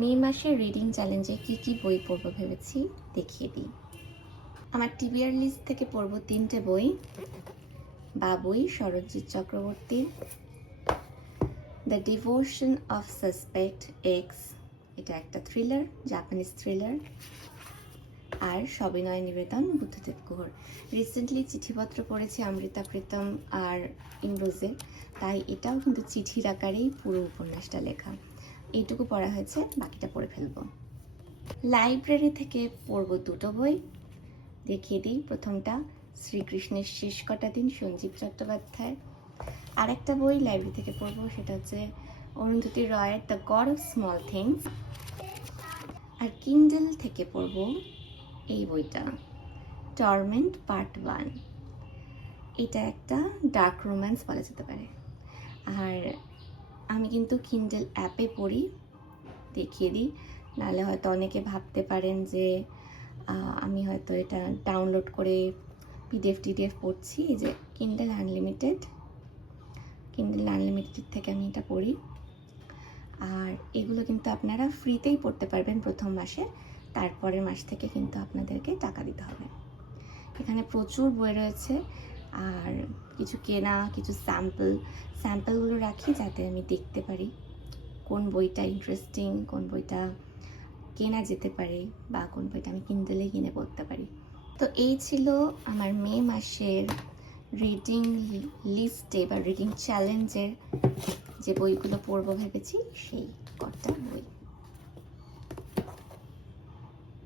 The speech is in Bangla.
মে মাসের রিডিং চ্যালেঞ্জে কি কি বই পড়ব ভেবেছি দেখিয়ে দিই। আমার টিবিআর লিস্ট থেকে পড়ব 3টে বই। বাবুই সরোজিৎ চক্রবর্তীর, the devotion of suspect x, এটা একটা থ্রিলার, জাপানিজ থ্রিলার। আর সবিনয় নিবেদন বুদ্ধদেব গুহর। রিসেন্টলি চিঠিপত্র পড়েছি অমৃতা প্রীতম আর ইমরোজের, তাই এটাও কিন্তু চিঠির আকারেই পুরো উপন্যাসটা লেখা। এইটুকু পড়া হয়েছে, বাকিটা পড়ে ফেলবো। লাইব্রেরি থেকে পড়ব 2টো বই, দেখিয়ে দিই। প্রথমটা শ্রীকৃষ্ণের শেষ কটা দিন, সঞ্জীব চট্টোপাধ্যায়। আর একটা বই লাইব্রেরি থেকে পড়বো, সেটা হচ্ছে অরুন্ধতী রয়ের the God of small things. আর কিন্ডেল থেকে পড়ব এই বইটা, টর্মেন্ট পার্ট 1। এটা একটা ডার্ক রোম্যান্স বলা যেতে পারে। আর আমি কিন্তু কিন্ডেল অ্যাপে পড়ি, দেখিয়ে দিই। নাহলে হয়তো অনেকে ভাবতে পারেন যে আমি হয়তো এটা ডাউনলোড করে পিডিএফ পড়ছি। এই যে কিন্ডেল আনলিমিটেড থেকে আমি এটা পড়ি। আর এগুলো কিন্তু আপনারা ফ্রিতেই পড়তে পারবেন প্রথম মাসে, তারপরের মাস থেকে কিন্তু আপনাদেরকে টাকা দিতে হবে। এখানে প্রচুর বই রয়েছে, আর কিছু কেনা, কিছু স্যাম্পলগুলো রাখি যাতে আমি দেখতে পারি কোন বইটা ইন্টারেস্টিং, কোন বইটা কেনা যেতে পারে, বা কোন বইটা আমি কিন্ডেলে কিনে পড়তে পারি। তো এই ছিল আমার মে মাসের রিডিং লিস্টে বা রিডিং চ্যালেঞ্জের যে বইগুলো পড়বো ভেবেছি, সেই কটা বই।